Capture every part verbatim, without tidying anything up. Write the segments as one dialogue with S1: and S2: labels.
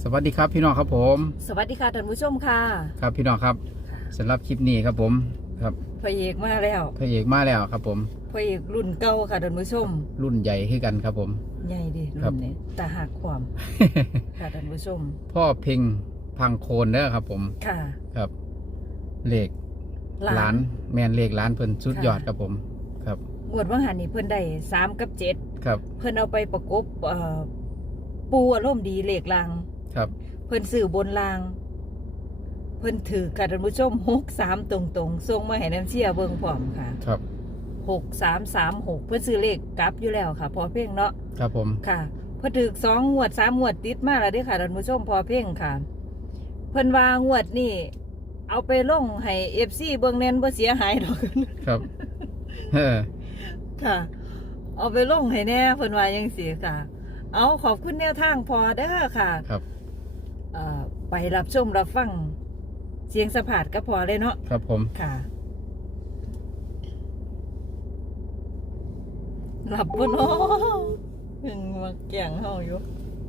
S1: สวัสดีครับพี่น้องครับผม
S2: สวัสดีค่ะท่านผู้ชมค่ะ
S1: ครับพี่น้องครับสำหรับคลิปนี้ครับผมครับ
S2: พระเอกมาแล้ว
S1: พระเอกมาแล้วครับผม
S2: พระเอกรุ่นเก่าค่ะท่านผู้ชม
S1: รุ่นใหญ่ให้กันครับผม
S2: ใหญ่ดิรุ่นนี้ตาหักความ ค่ะท่านผู้ชม
S1: พ่อเพ่งพังโคนเด้อครับผม
S2: ค่ะ
S1: ครับเลขล้านแมนเลขล้านเพิ่นสุดยอดครับผมครับ
S2: งวดว่างหันนี่เพิ่นได้สามกับเจ็ด
S1: ครับ
S2: เพิ่นเอาไปประกบเอ่อปูอารมณ์ดีเลขลาง
S1: ครับ
S2: เพิ่นซื้อบนลางเพิ่นถือค่ะท่านผู้ชมหกสามตรงตรงส่งมาให้น้ำเชี่ยเบิ่งพร้อมค่ะ
S1: ครับ
S2: หกสามสามหกเพิ่นซื้อเลขกลับอยู่แล้วค่ะพอเพ่งเนาะ
S1: ครับผม
S2: ค่ะเพิ่นถือสองงวดสามงวดติดมาแล้วเด้อค่ะท่านผู้ชมพอเพ่งค่ะเพิ่นว่างวดนี่เอาไปลงให้ เอฟ ซี เบิ่งแน่นบ่เสียหายดอก
S1: ครับเออ
S2: ค่ะเอาไปลงให้แน่เพิ่นว่าจังซี่ค่ะเอาขอบคุณแนวทางพอเด้อค่ะ
S1: ครับ
S2: เอ่อไปรับชมรับฟังเสียงสะพาดก็พอเลยเนาะ
S1: ครับผม
S2: ค่ะหลับบ่เนาะยังมาแก่งเฮาอยู่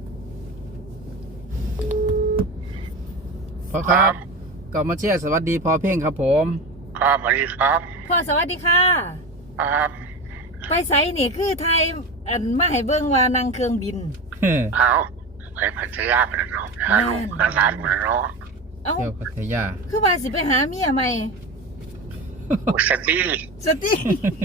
S1: พ่อครับก็มาเชียร์สวัสดีพ่อเพ่งครับผม
S3: ครับสวัสดีครับ
S2: พ่อสวัสดีค่ะ
S3: ครับ
S2: ไปไสนี่คือไทยอันมาให้เบิ่งว่านั่งเครื่องบิน
S3: เอาไปพัทยาไปแล้วเนาะหาลูกหาหลานไปแล้วเนาะ
S2: เอ้า
S1: เที่ยวพัทยา
S2: คือว่าสิไปหาเมียใหม่
S3: สติ
S2: สติ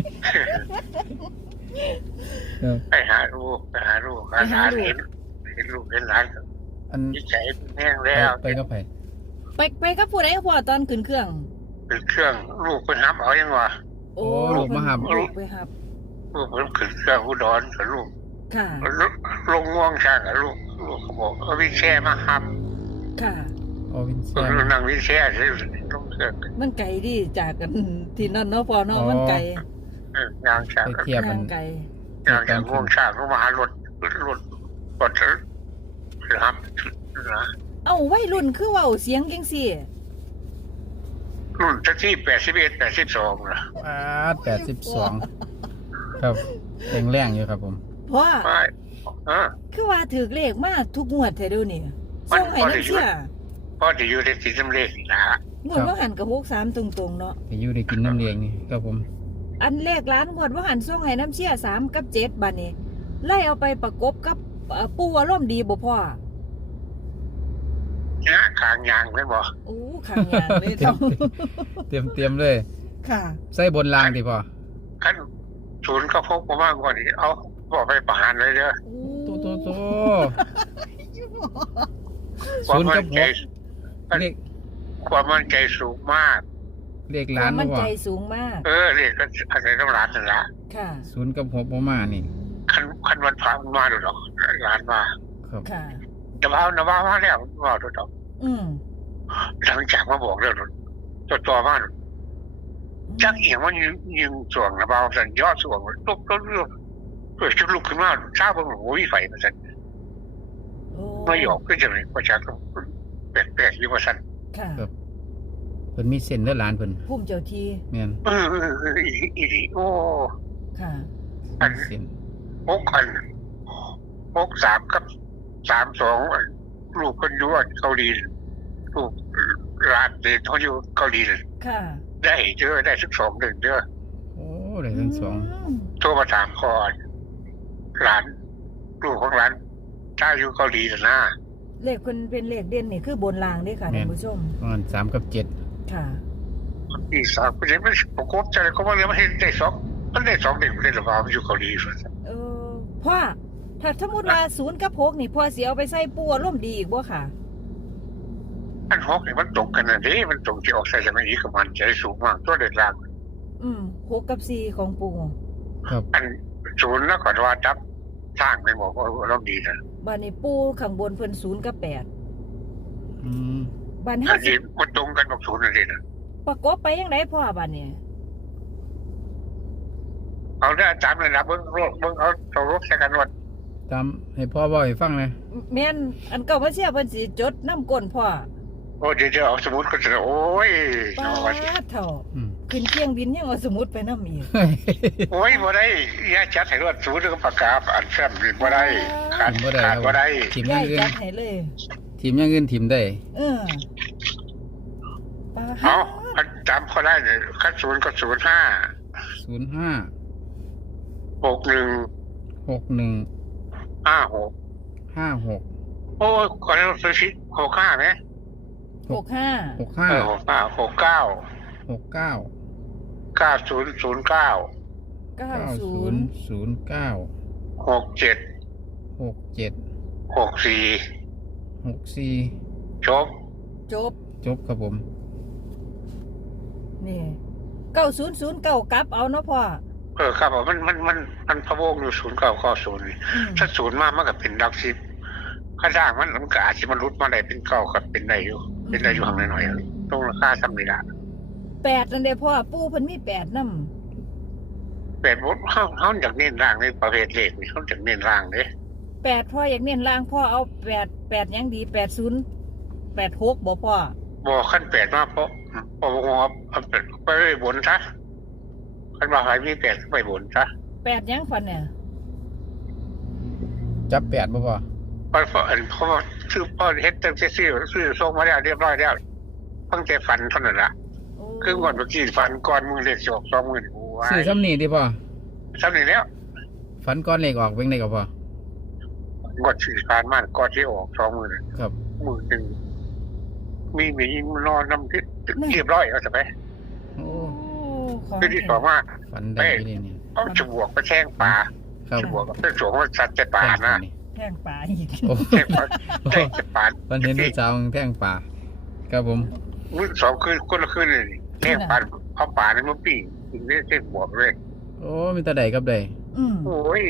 S3: ไปหาลูกไปหาลูกหาหลานเห็นเห็นลูกเห็นหลานอันที่ใจแห้งแล้ว
S1: ไปก็ไป
S2: ไปไปกับผู้ใดพ่อตอนขึ้นเครื่อง
S3: ขึ้นเครื่องลูกไปหับเอายังวะ
S2: โอ้ลูกมาหับลูกไปหับ
S3: ลูกเพิ่งขึ้นเครื่องอุดรกับลูก
S2: ค่ะ
S3: ลงง่วงช่างกับลูกลูกเขาบอกเอาวิเชมาหับ
S2: ค่ะ
S1: เอาวิเช
S3: นั่งวิเชใช่ลงเครื่อง
S2: มันไกลดิจากกันที่นั่นเนาะพ่อเนาะมันไกล
S3: ยางช่าง
S1: เทียบมัน
S2: ไกล
S3: ยางจากง่วงช่างก็มาหารถรถรถหับนะ
S2: เอ้าวัยรุ่นคือว่าเสียงจังซี่
S3: รุ่นที่แปดสิบเอ็ดแปดสิบสองนะ
S1: อ่าแปดสิบสองครับแรงแรงอยู่ครับผม
S2: พ่อคือว่าถือเลขมาทุกงวดแท้เดี๋ยวนี้ส่งให้น้ำเชี่ย
S3: พ่อจะอยู่ในสีน้ำเลขนะ
S2: งวดว่าหันกับหกสามตรงๆเนาะ
S1: จะอยู่ได้กินน้ำเลี้ยงนี่ครับผม
S2: อันเลขล้านงวดว่าหันส่งให้น้ำเชี่ยสามกับเจ็ดบัดนี้ไล่เอาไปประกบกับปูอารมณ์ดีบ่พ่อ
S3: นะขางยางไม่บอก
S2: โอ้ขางยางเลยต้อง
S1: เตรียมเตรียมเลย
S2: ค่ะ
S1: ใส่บนรางดิพ่อ
S3: ขั้นศูนย์ก็พกประมาณกว่านี้เอาบอกไปประหารเลยเด้อ
S1: โตโตโต
S3: ศูนย์กับหกเลขความมั่นใจสูงมาก
S1: เลขล้าน
S2: มั่นใจสูงมาก
S3: เออเลขก็อะไรต้องล้านนั่นละ
S2: ค่ะ
S1: ศูนย์กับหกประมาณนี่
S3: ขั้นขั้นวันพระมาดูหรอกล้านมา
S1: ครับ
S2: ค่ะ
S3: จะมาเอาหน้าบ้านมาแล้วมาดูดอก
S2: อืม
S3: หลังจากมาบอกเรื่องตัวตัวบ้านจักเอียงมันยิงส่วงนะบ่าวสันยอดส่วงลุกก็เรื่องเพื่อชุดลุกขึ้นมาทราบว่าโอ้ยไฟมาสันไม่หยอกก็จะมีประชาชนแปลกๆอยู่ว่าสัน
S2: ค่ะ
S1: เพิ่นมีเส้นเลือดล้านเพิ่น
S2: พุ่มเจ้าที
S1: แม่น
S3: เออเอออีดีโอ้
S2: ค่ะ
S3: อันหกอันหกสามกับสามสองลูกคนอยู่เกาหลีลูกร้านเด็กเขาอยู่เกาหลีเลย
S2: ค่ะ
S3: ได้เจอได้สักสองหนึ่งเด้อ
S1: โอ้ได้ทั้งสอง
S3: โทรมาถามก่อนร้านลูกของร้านถ้าอยู่เกาหลีนะ
S2: เลขคนเป็นเลขเด่นนี่คือบนรางด้วยค่ะท่านผู้ชม
S1: ประมาณสามกับเจ็ด
S2: ค่ะ
S3: อีสามก็ยังไม่ประกบใจก็ว่ายังไม่เห็นได้สองก็ได้สองหนึ่งได้หรือเปล่าอยู่เกาหลีส่วน
S2: เออพ่อถ้าสมมติว่าศูนย์กับหกนี่พ่อเสียเอาไปใส่ปูอารมณ์ดีอีกบ่ค่ะ
S3: อันหกนี่มันตรงกันนะดิมันตรงที่ออกใส่จะไม่อีกกับมันใจสูงมากตัวเด็ดล่าง
S2: อืมหกกับสี่ของปู
S1: ครับ
S3: อันศูนย์แล้วก่อนว่าจับสร้างไม่บอกว่าอารมณ์ดีนะ
S2: บ้านนี้ปูข้างบนเพิ่นศูนย์กับแปด
S1: อืม
S2: บ้าน
S3: ห้าสิบมันตรงกันกับศูนย์นั่นเองนะ
S2: ประกบไปยังไงพ่อบ้านนี้
S3: เอาได้จำเลยนะเบิ้งรถเบิ้งเอาเอารถใช้กันวัด
S1: จำให้พ่อบอกให้ฟังเลย
S2: แม่นอันเก่ามาเชียเพิ่นสิจดน้ำก้นพ่อ
S3: โอ้เดี๋ยวเอาสมุดก็จะโอ้ย
S2: ป้าเถ่าขึ้นเครื่องบินยังเอาสมุดไปน้ำอีก
S3: โอ้ยบ่ได้ยาจัดให้รถสมุดก็ปากกาอันแฟ้มบ่ได้ขาดขาดบ่ได้
S1: ทีม
S2: ยา
S1: เงิน
S2: จัดให้เลย
S1: ทีมอย่างอื่นทีมได้
S2: เออปลา
S3: เอาอันจำเขาได้เลยขั้นศูนย์ก็ศูนย์ห้า
S1: ศูนย์ห้า
S3: หกหนึ่ง
S1: หกหนึ่ง
S3: ห้าหก
S1: ห้าหก
S3: โอ้ยก่อนเราซื้อชิดหกห้าไหม
S2: หกห้า
S1: หกห้า
S3: เออหกห้าหกเก้า
S1: หกเก้า
S3: เก้าศูนย์ศูนย์เก้า
S2: เก้า
S1: เก้า
S2: ศู
S1: ศู
S2: น
S1: น
S2: ย์
S1: ย์ศูนย์เก้า
S3: หกเจ็ด
S1: หกเจ็ด
S3: หกสี่
S1: หกสี่
S3: จบ
S2: จบ
S1: จบครับผม
S2: นี่เก้าศูนย์ศูนย์เก้ากลับเอาเนาะพ่อ
S3: เออครับผมมันมันมันมันพะวงอยู่ศูนย์เก้าข้อศูนย์
S2: อืม
S3: ถ้าศูนย์มากมันก็เป็นดักซิบข้าจ้างมันมันก็อาจจะมันรุดมาได้เป็นเก้ากับเป็นได้อยู่เป็นได้อยู่ห่างหน่อยๆต้องราคาซ้ำนี่ละ
S2: แปดนั่นเด้พ่อปู่เพิ่นมีแปดนำ
S3: เป็นมุดเขาเขาอยากเน้นร่างในประเภทเลขนี่เขาอยากเน้นร่างเด้
S2: แปดพ่ออยากเน้นล่างพ่อเอาแปดแปดหยังดีแปดศูนย์แปดหกบ่พ่อ
S3: บอกขั้นแปดมาเพราะเพราะว่าเอาไปไปบนซะขั้นว่าใครมีแปดไปบนซะ
S2: แปดหยังพ่อเนี่ย
S1: จับแปดบ่พอ
S3: เพราะเพราะเพราะว่าซื้อพ่อเฮ็ดตั้งแต่ซื้อซื้อส่งมาแล้วเรียบร้อยแล้วเพิ่งแต่ฝันเท่านั้นละ
S2: โอ้
S3: ครึ่งวันเมื่อกี้ฝันก่อนมือเลขจบสองหมื่นกูว่า
S1: ซื้อซ้ำนี่ดิพ่อ
S3: ซ้ำนี่แล้ว
S1: ฝันก้อนเลขออกเบิ่งได้ก็พอ
S3: กดสื่อการมากก่อนที่ออกสองหมื่น
S1: ครับ
S3: หมื่นหนึ่งมีมีนอนนำที่เรียบร้อยเอาจะไป
S1: โอ้
S2: โอ้ของ
S3: คือที่สองว่า
S1: ฝันได้อยู่นี่นี่
S3: เอาจบวกไปแช่งปลา
S1: ครับ
S3: จบวกเป็นสวงว่าสัตว์จะปลานะ
S2: แท่งปลาอีก
S1: โอ้
S3: แช่งปลาแช่งจะปลา
S1: ฝันเห็นผู้สาวแท่งป่าครับผม
S3: มือสองคืนคนละคืนเลยแช่งปลาเอาปลาในมือปีถึงได้แช่งบวกเลย
S1: โอ้มีแตาใดกับใด
S2: อืม
S3: โอ้ย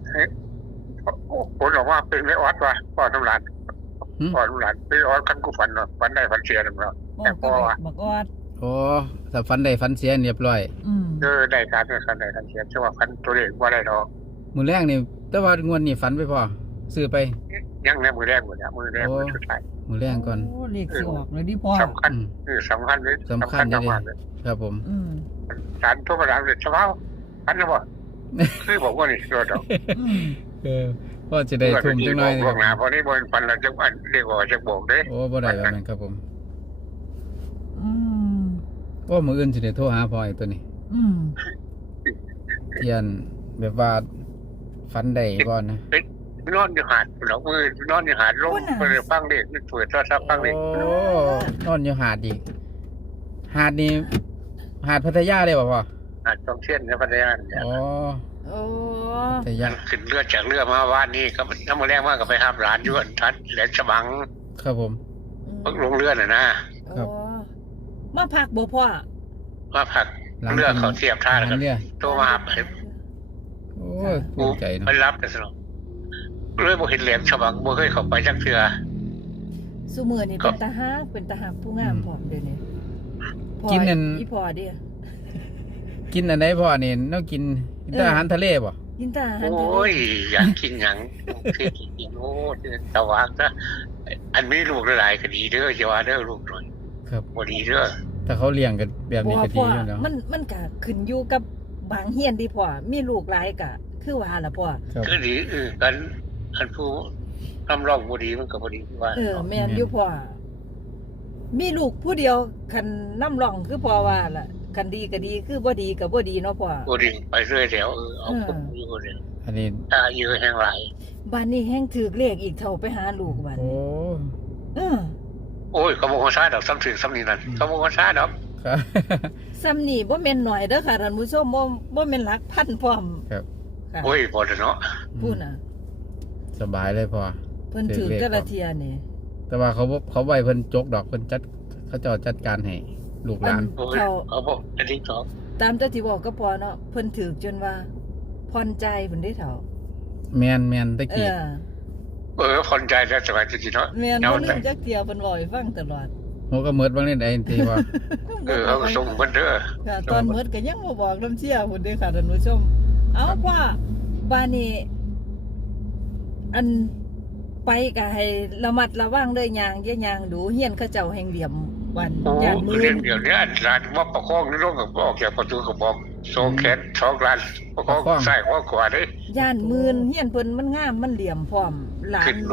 S3: ผลออกมาเป็นไม่ออดว่ะพ่อน้ำลาน
S1: หึ
S3: พ่อน้ำลานเป็นออดกันกูฝันเนาะฝันได้ฝันเสียนะเนาะ
S2: โอ้
S3: แต่พ่
S2: ก็
S3: อ
S2: ได้
S3: ว่ะ
S2: บักออด
S1: โอ้ถ้าฝันได้ฝันเสียเรียบร้อย
S2: อืม
S3: เออได้การได้การได้การเสียใช่ว่าฝันตัวเลขว่าได้เนาะ
S1: มื้อแรกนี่แต่ว่างวดนี้ฝันไปพอซื้อไป
S3: ยังแน่มือแรกหมดเนี่ยมือแรกมือสุดท้าย
S1: มื้อแรกก่อน
S2: โอ้เลขสิออกเลยดิพ่อ
S3: สำคัญ
S1: อืม
S3: คือสำคัญเลย
S1: สำคัญ
S3: สำคัญ
S1: เลย
S3: เลย
S1: ครับผม
S2: อืม
S3: สารทุกประการเลยเฉพาะอันนั้นบ่คือบอกว่านี่ตัวดอก
S2: อืม
S1: เออพ่อจะได้ทุ่มจังหน่อย
S3: พวกหนาพอนี้บนฟันเราจะอันเรียกว่าจะบอกเด้
S1: โอ้บ่ได้แบบนั้นครับผม
S2: อืม
S1: โอ้มื้ออื่นสิได้โทรหาพ่ออีกตัวนี้
S2: อืม
S1: เทียนแบบว่าฝันได้บ่นะ
S3: นอนอยู่หาดหลอกมือนอนอยู่หาดลงไปฟังเด็กเปิดโทรศัพท์ฟังเด็ก
S1: โอ้นอนอยู่หาดอีกหาดนี่หาดพัทยาเลยบ่พ่อ
S3: หาดต้องเช่นในพัทยาเนี่ย
S1: อ๋อ
S2: โอ้
S1: พัทยา
S3: ขึ้นเรือจากเรือมาว่านนี่ก็น้ำมันแรงมากก็ไปห้ามร้านยวนทัดแหลมฉบัง
S1: ครับผม
S3: เพิ่งลงเรือน่ะนะ
S1: ครั
S2: โอ้
S1: บ
S2: มาพักบ่พ่อ
S3: มาผักเรือเขาเทียบท่าแล้ว
S1: ห
S3: ก็
S1: งเรือ
S3: โทรมาหา
S1: โอ้ยภูมิใจเนาะ
S3: ไปรับกันสนองเรือบ่เห็นแหลมฉบังบ่เคยเข้าไปจักเทื่อ
S2: ซุมื้อนี่เป็นตาฮักเป็นตาฮักผู้งามพร้อมเด้อนี่พ่อ
S1: กินนั่น
S2: อีพ่อเด้อ
S1: กินอันไหนพ่อนี่เนาะกินกินแต่อาหารทะเลบ่
S2: กินแตาอาหารทะเล
S3: โอ้ยอยากกินหยังที่กินโอ้ตะวางซะอันนี้ลูกหลายๆก็ดีเด้ออย่าว่าเด้อลูกหน่อย
S1: ครับ
S3: บ่ดีเด้อ
S1: ถ้าเขาเลี้ยงกันแบบนี้ก็ดี
S2: พ่อ
S1: อยู่เนาะ
S2: มันมันก็ขึ้นอยู่กับบางเฮียนดิพ่อมีลูกหลายก็คือว่าล่ะพ่อ
S1: ครับ
S3: คือดีเออกันอันผู้ทำรองบ่ดีมันก็บ่ดีว่า
S2: เออแม่นอยู่พ่อมีลูกผู้เดียวคันน้ำร่องคือพ่อว่าล่ะคันดีก็ดีคือบ่ดีก็บ่ดีเนาะพ่อ
S3: บ่ดีไปเรื่อยแถวเออเอาคนอยู่เด้อ
S1: อันนี้
S3: ถ้าอายุแห่งหลาย
S2: บ้านนี้แฮงถือเลขอีกเท่าไปหาลูกบ้าน
S1: โอ้
S2: นี้เออ
S3: โอ้ยเขาบ่ว่าซาดอกซ้ำถึงซ้ำนี่นั่นเขาบ่ว่าซาดอก
S1: ครับ
S2: ซ้ำนี่บ่แม่นหน่อยเด้อค่ะท่านผู้ชมบ่บ่แม่นหลักพันพร้อม
S1: ครับ
S2: ค่ะ
S3: โอ้ยบ่ได้เนาะ
S2: พูดน่ะ
S1: สบายเลยพ่อ
S2: เพิ่นถือแต่ละเที่ยนี่
S1: แต่ว่าเขาบ่เขาไว้เพิ่นจกดอกเพิ่นจัดเขาเจ้าจัดการให้ลูกหลาน
S3: โอ้ยเขาบ่อันนี้สอง
S2: ตามแต่ที่บอกก็พอเนาะเพิ่นถือจนว่าพรใจเพิ่นได้เท่า
S1: แม่นแม่นตะ
S2: เอ
S1: กี้
S2: อ
S3: เออคนใจแล้วสบายจริงๆเนาะ
S2: แม่น
S3: เอา
S2: บ่ลื
S3: ไป
S2: มจักเที่ยเพิ่นบอกให้ฟังตลอด
S1: หัวก็เมิดบางเล่นได้ทีว่า
S3: เออเขาก็ส่งเพิ่นเด้อ
S2: ค่ะตอนหมดก็ยังบ่บอกน้ำเชี่ยพุ่นเด้อค่ะท่านผู้ชม เอาพ่อบ้านนี้อันไปก็ให้ระมัดระวังเด้อย่างอย่าย่างดูเฮียนเขาเจ้าแห่งเหลี่ยมวัน
S3: โอ้
S2: ย่านมื
S3: เรื่
S2: อ
S3: องเดียวเนี่ยร้านว่าประคองนี่ลงกับออกจากประตูก็บอกโซแคทสองร้านประคองซ้ายขวาขวาเด้
S2: ย่านมืนเฮียนเพิ่นมันงามมันเหลี่ยมพร้อมหลาน
S3: ขึ้นร
S2: ลู
S3: ถ
S2: ก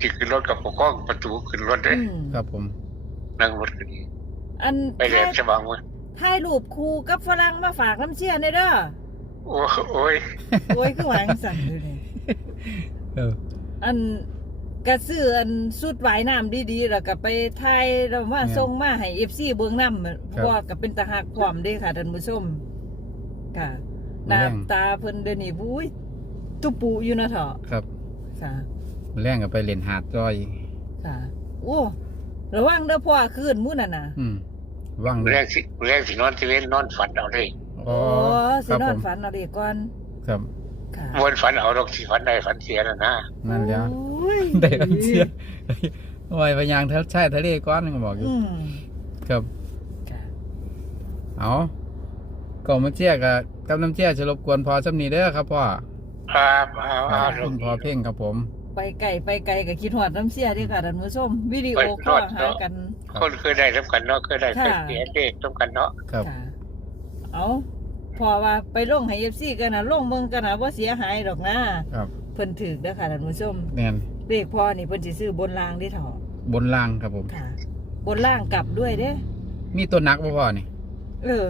S3: จิขึ้นรถกับปกครองประตูขึ้นรถเด้
S2: อืม
S1: ครับผม
S3: นั่งรถขึ้น
S2: อัน
S3: ไปเรียนสว่างมั้ย
S2: ถ่ายรูปครูกับฝรั่งมาฝากน้ำเชี่ยในเด้อ
S3: โอ้โอ้ย
S2: โอ้ยคือหวางสั่นเลยเนี่ย
S1: เออ
S2: อันกระซื้ออันสุดว่ายน้ำดีๆแล้วก็ไปถ่ายแล้วมาส่งมาให้ เอฟ ซี เบิ่งนำเพราะว่าก็เป็นตาหักความเด้ค่ะท่านผู้ชมค่ะหน้าตาเพิ่นเดี๋ยวนี้บุ้ยตุปูอยู่นะเถาะ
S1: ครับ
S2: ค่ะ
S1: มื้อแรงก็ไปเล่นหาดก้อย
S2: ค่ะโอ้ระวังเด้อพ่อคืนมื้อนั่นน่ะ
S1: อืมว่าง
S3: แรกสิแรกสินอนที่เว้นนอนฝันเอาเลย
S1: อ๋อ
S2: โอ้
S1: ค
S2: สิ
S1: รับ
S2: นอ
S1: ผ
S2: น
S1: ม
S2: ฝันเอาเด็กก่อน
S1: ครับ
S2: ค่ะ
S3: มวนฝันเอาดอกสิฝันได้ฝันเสียน่ะนะ
S1: นั่นแล้ว
S2: โอ้ย
S1: ได้กันเสียโอ้ยพยางเท่าใช่ทะเลก้อนก็บอกอยู่
S2: อืม
S1: ครับ
S2: ค่ะ
S1: เอาก็มาเชี่ยกับกับน้ำเชี่ยจะรบกวนพอสำนีเด้อครับพ่อ
S3: ครับเอา
S1: ค
S3: เอา
S1: รับคุณพ่อเพ่งครับผม
S2: ไปไกลไปไกลก็คิดฮอดน้ำเสียเด้อค่ะท่านผู้ชมวิดีโอคอลหากัน
S3: คนเคยได้รับกันเนาะเคยได้
S2: ค่ะ
S3: เป็นเสียเด็กต้องกันเนาะ
S1: ครับ
S2: ค่ะเอาพอว่าไปลงให้ เอฟ ซี กันนะลงเมืองกันนะว่าเสียหายดอกนะครับ เพิ่นถือเด้อค่ะท่านผู้ชม
S1: แน่น
S2: เลขพ่อนี่เพิ่นสิซื้อบนรางได้เถาะ
S1: บนล่างครับผม
S2: ค่ะ บนล่างกลับด้วยเด้
S1: มีตัวนักบ่พ่อนี่
S2: เออ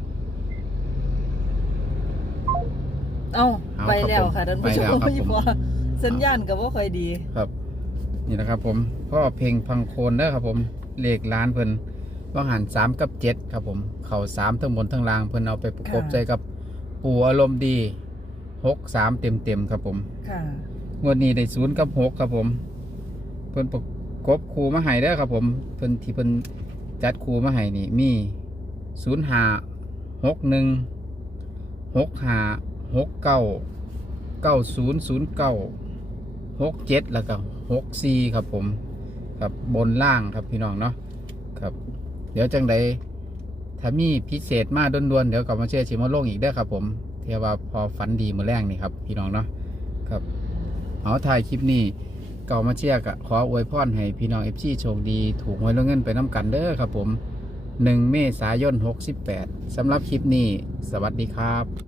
S2: เอา
S1: เอา
S2: ไปแล้ว
S1: ครั
S2: ค่ะ
S1: บผม
S2: ท่านผู้ช
S1: ไปแล้ว
S2: ม
S1: ครับผม
S2: พอสัญญาณก็บ่ค่อยดี
S1: ครับ นี่นะครับผมพ่อเพ่งพังโคนเด้อครับผมเลขล้านเพิ่นว่างหันสามกับเจ็ดครับผม เข่าสามทั้งบนทั้งล่างเพิ่นเอาไปประกบ
S2: ค่ะ
S1: ใจกับปู่อารมณ์ดีหกสามเต็มเต็มๆครับผม
S2: ค่ะ
S1: งวดนี้ได้ศูนย์กับหกครับผม เพิ่นประกบคูมาให้เด้อครับผมเพิ่นที่เพิ่นจัดคูมาให้นี่มีศูนย์ห้าหกหนึ่งหกห้าหกเก้าเก้าศูนย์ศูนย์เก้าหกเจ็ดแล้วก็หกสี่ครับผมครับบนล่างครับพี่น้องเนาะครับ เดี๋ยวจังใดถ้ามีพิเศษมาด่วนๆเดี๋ยวกลับมาเชื่อชิมาลงอีกเด้อครับผมเทียว่าพอฝันดีมือแรกนี่ครับพี่น้องเนาะครับเอาถ่ายคลิปนี้เก่ามาเชียร์กะขออวยพรให้พี่น้องเอฟซีโชคดีถูกหวยลงเงินไปน้ำกันเด้อครับผมหนึ่งเมษายนหกสิบแปดสำหรับคลิปนี้สวัสดีครับ